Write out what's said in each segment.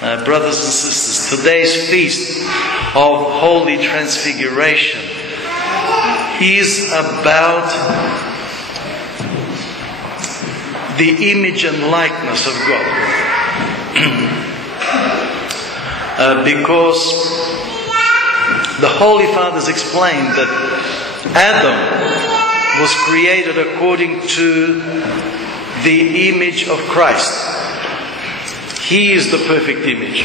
Brothers and sisters, today's feast of Holy Transfiguration is about the image and likeness of God. Because the Holy Fathers explained that Adam was created according to the image of Christ. He is the perfect image.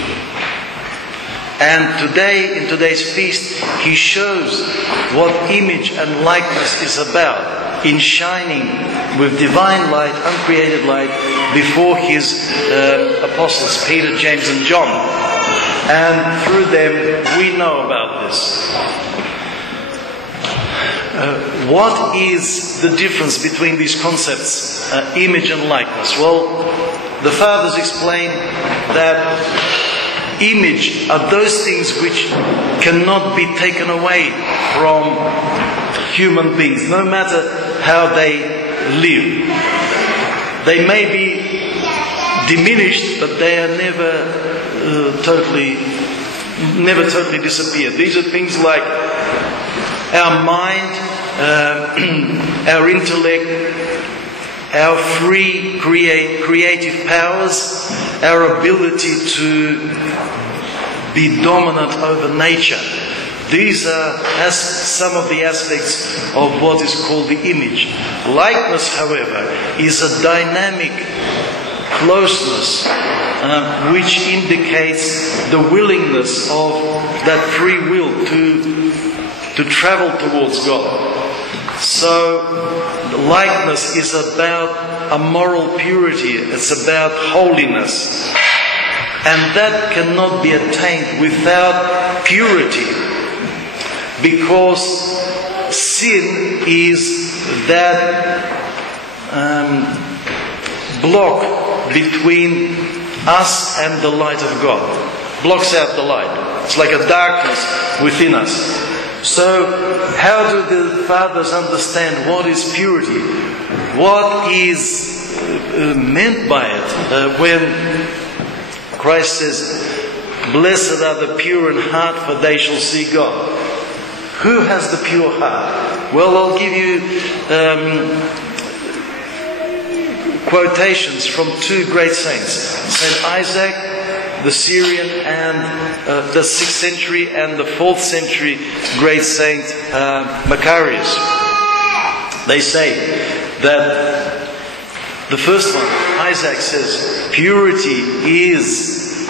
And today, in today's feast, he shows what image and likeness is about in shining with divine light, uncreated light, before his apostles, Peter, James and John. And through them, we know about this. What is the difference between these concepts, image and likeness? Well, the Fathers explain that image are those things which cannot be taken away from human beings, no matter how they live. They may be diminished, but they are never totally disappear. These are things like our mind, our intellect, our free creative powers, our ability to be dominant over nature. These are some of the aspects of what is called the image. Likeness, however, is a dynamic closeness which indicates the willingness of that free will to travel towards God. So, likeness is about a moral purity, it's about holiness. And that cannot be attained without purity, because sin is that block between us and the light of God. Blocks out the light. It's like a darkness within us. So, how do the Fathers understand what is purity? What is meant by it when Christ says, "Blessed are the pure in heart, for they shall see God"? Who has the pure heart? Well, I'll give you quotations from two great saints, Saint Isaac, the Syrian, and the 6th century and the 4th century great saint Macarius. They say that the first one, Isaac, says, purity is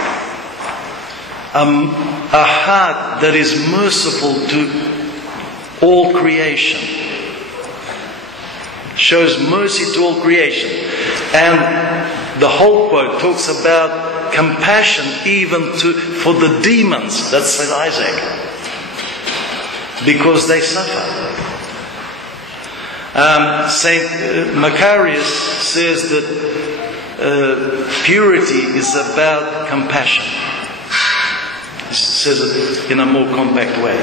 a heart that is merciful to all creation. Shows mercy to all creation. And the whole quote talks about compassion even for the demons. That's St. Isaac. Because they suffer. St. Macarius says that purity is about compassion. He says it in a more compact way.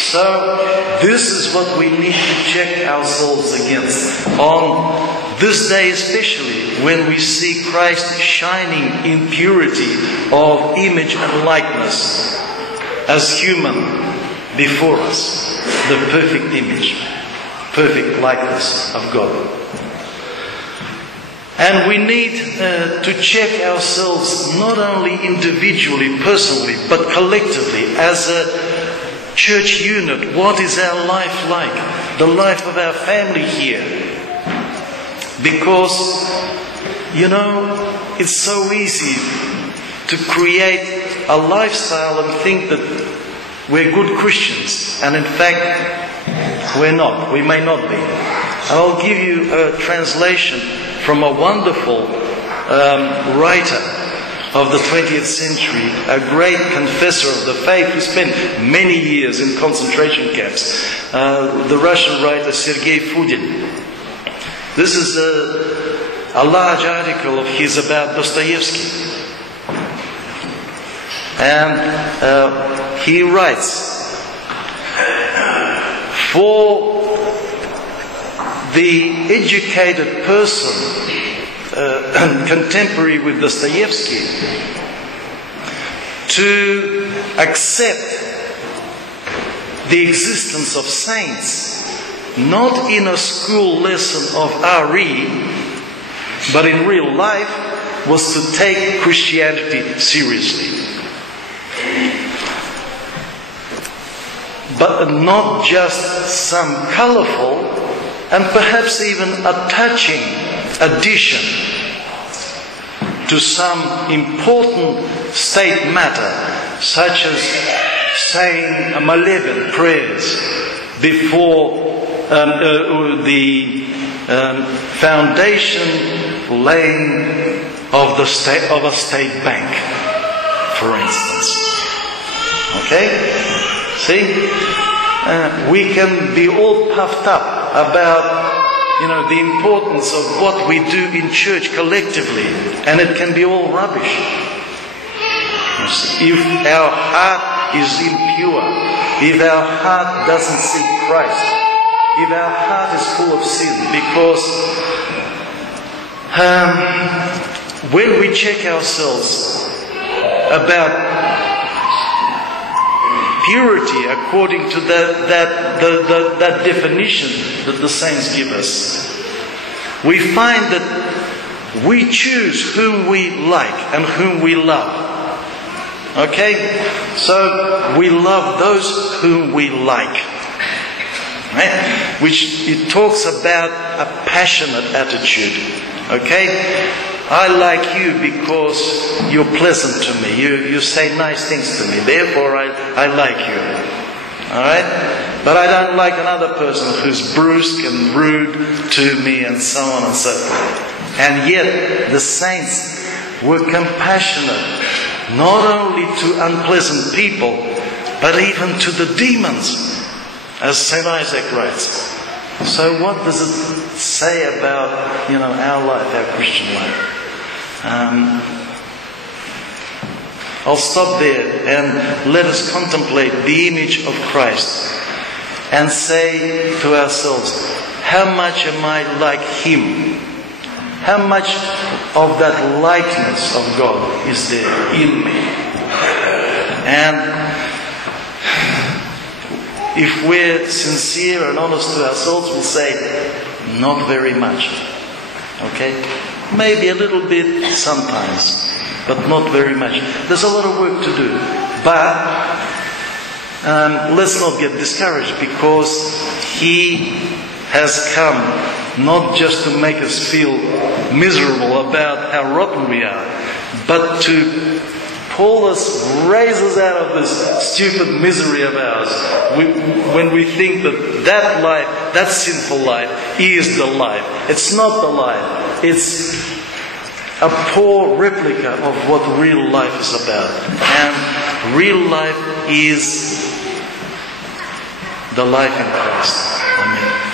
So, this is what we need to check ourselves against on this day, especially when we see Christ shining in purity of image and likeness as human before us, the perfect image, perfect likeness of God. And we need to check ourselves not only individually, personally, but collectively as a church unit. What is our life like? The life of our family here. Because, it's so easy to create a lifestyle and think that we're good Christians. And in fact, we're not. We may not be. I'll give you a translation from a wonderful writer of the 20th century, a great confessor of the faith who spent many years in concentration camps, the Russian writer Sergei Fudin. This is a large article of his about Dostoevsky. And he writes, for the educated person contemporary with Dostoevsky, to accept the existence of saints, not in a school lesson of RE, but in real life, was to take Christianity seriously. But not just some colourful and perhaps even a touching addition to some important state matter, such as saying a malevolent prayers before the foundation laying of a state bank, for instance. Okay? See? We can be all puffed up about, the importance of what we do in church collectively, and it can be all rubbish. If our heart is impure, if our heart doesn't see Christ, if our heart is full of sin, because when we check ourselves about purity according to that definition that the saints give us, we find that we choose whom we like and whom we love. Okay? So we love those whom we like. Right? Which it talks about a passionate attitude. Okay? I like you because you're pleasant to me. You say nice things to me. Therefore, I like you. Alright? But I don't like another person who's brusque and rude to me and so on and so forth. And yet, the saints were compassionate, not only to unpleasant people, but even to the demons, as St. Isaac writes. So what does it say about, our life, our Christian life? I'll stop there and let us contemplate the image of Christ and say to ourselves, how much am I like Him? How much of that likeness of God is there in me? And if we're sincere and honest to ourselves, we'll say, not very much. Okay? Maybe a little bit sometimes, but not very much. There's a lot of work to do. But let's not get discouraged, because He has come not just to make us feel miserable about how rotten we are, but to pull us, raise us out of this stupid misery of ours when we think that life, that sinful life, is the life. It's not the life. It's a poor replica of what real life is about. And real life is the life in Christ. Amen.